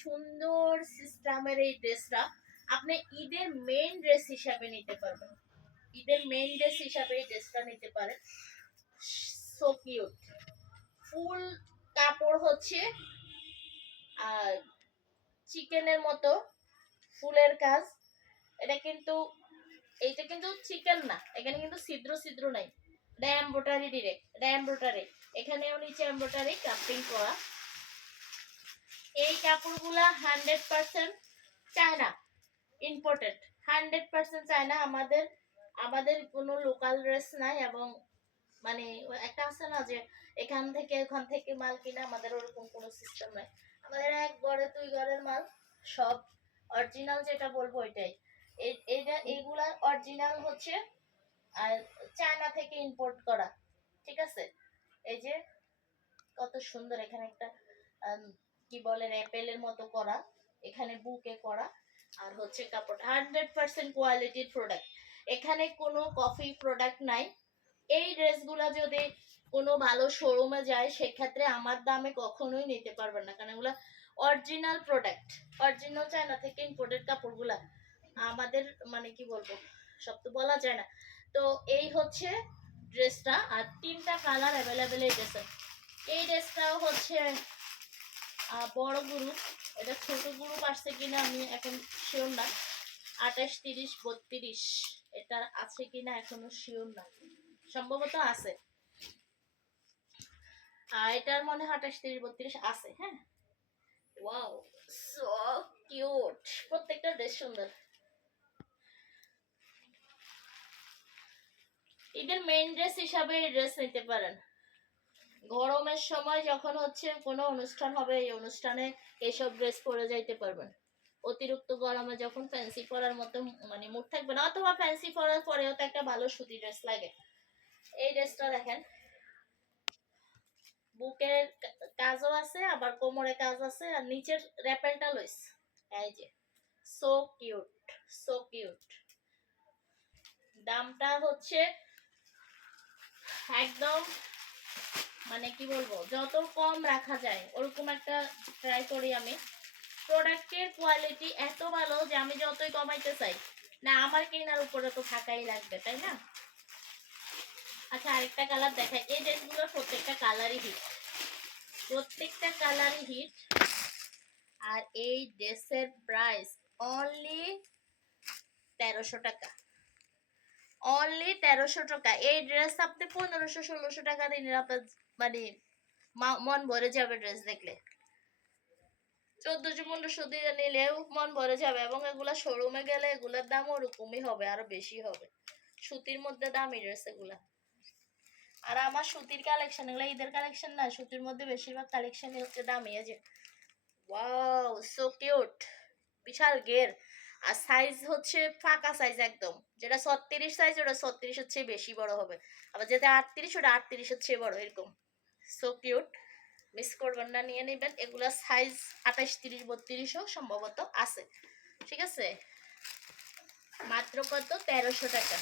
সুন্দর সিস্টেমের এই ড্রেসটা আপনি ঈদের মেইন ড্রেস হিসাবে নিতে পারবেন। ঈদের মেইন ড্রেস হিসাবে এই ড্রেসটা নিতে পারেন। So cute. ফুল কাপড় হচ্ছে চিকেনের মতো ফুলের কাজ। এটা কিন্তু চিকেন না, এখানে কিন্তু ছিদ্র ছিদ্র নাই, এটা এমব্রয়ডারি ডিরেক্ট, এটা এমব্রয়ডারি, এখানেও নিচে এমব্রয়ডারি কাপড়িং করা। এই কাপড়গুলা 100% চায়না ইম্পোর্টেড, 100% চায়না। আমাদের কোনো লোকাল ড্রেস নাই, এবং মানে একটা আছে না যে এখান থেকে ওখান থেকে মাল কিনা, আমাদের ওরকম কোনো সিস্টেম নাই। আমাদের এক ঘরে দুই ঘরের মাল, সব অরিজিনাল যেটা বলবো ওইটাই। এইগুলা অরিজিনাল হচ্ছে আর চায়না থেকে ইম্পোর্ট করা, ঠিক আছে। এই যে কত সুন্দর, এখানে একটা কি বলে অ্যাপেলের মতো করা, এখানে বুকে করা, আর হচ্ছে কাপড় 100% কোয়ালিটির প্রোডাক্ট, এখানে কোনো কপি প্রোডাক্ট নাই। এই ড্রেসগুলো যদি কোনো ভালো শোরুমে যায় সেক্ষেত্রে আমার দামে কখনোই নিতে পারবেন না, কারণ এগুলো অরিজিনাল প্রোডাক্ট, অরিজিনাল চায়না থেকে ইম্পোর্টেড কাপড়গুলা। আমাদের মানে কি বলবো, সব তো বলা যায় না। তো এই হচ্ছে ড্রেসটা, আর 3টা কালার অ্যাভেলেবেল এই ড্রেসের। এই ড্রেসটাও হচ্ছে বড় গ্রুপ, এটা ছোট গ্রুপ আসছে কিনা আমি এখন শিওর না। 28, 30, 32 এটা আছে কিনা এখনো শিওর না, সম্ভবত আছে। এটার মনে হয় 28, 30, 32 আছে। হ্যাঁ, ওয়াও সো কিউট, প্রত্যেকটা ড্রেস সুন্দর। ঈদের মেইন ড্রেস হিসাবে এই ড্রেস নিতে পারেন। গরমের সময় যখন হচ্ছে কোনো অনুষ্ঠান হবে, এই অনুষ্ঠানে এইসব ড্রেস পরে যাইতে পারবেন। অতিরিক্ত গরমে যখন ফ্যান্সি পরার মতো মানে মুড থাকবে না, অথবা ফ্যান্সি পরার পরেও তো একটা ভালো সুতি ড্রেস লাগে। এই ড্রেসটা দেখেন, বুকের কাজও আছে, আবার কোমরে কাজ আছে, আর নিচের র্যাপেলটা লইস। এই যে সো কিউট, সো কিউট। দামটা হচ্ছে একদম মানে কি বলবো, যত কম রাখা যায় ওরকম একটা ট্রাই করি আমি। প্রোডাক্টের কোয়ালিটি এত ভালো যে আমি যতই কমাইতে চাই না, আমার কেনার উপরে তো থাকাই লাগবে, তাই না? আচ্ছা, আরেকটা কালার দেখাই। এই ড্রেসগুলোর প্রত্যেকটা কালারই হিট, প্রত্যেকটা কালারই হিট। আর এই ড্রেসের প্রাইস অনলি 1300 টাকা, অনলি 1300 টাকা। এই ড্রেস আপনি 1500, 1600 টাকা দিন আপনার মানে মন ভরে যাবে ড্রেস দেখলে। 1400, 1500 দিয়ে নিলেও মন ভরে যাবে, এবং এগুলা শোরুমে গেলে এগুলার দাম ওরকমই হবে, আরো বেশি হবে। সুতির মধ্যে দামি ড্রেস এগুলা। আর আমার সুতির কালেকশন, এগুলো ঈদের কালেকশন না, সুতির মধ্যে বেশিরভাগ কালেকশনই হচ্ছে দামি। এই যে ওয়াও সো কিউট, বিশাল গের। আর সাইজ হচ্ছে ফাঁকা সাইজ একদম, যেটা 36 সাইজ ওটা 36 হচ্ছে বেশি বড় হবে, আবার যেটা 38 ওটা 38 হচ্ছে বড়, এরকম। সো কিউট, মিস করবেন না, নিয়ে নেবেন। এগুলা সাইজ 28, 30, 32ও সম্ভবত আছে, ঠিক আছে। মাত্র কত? 1300 টাকা।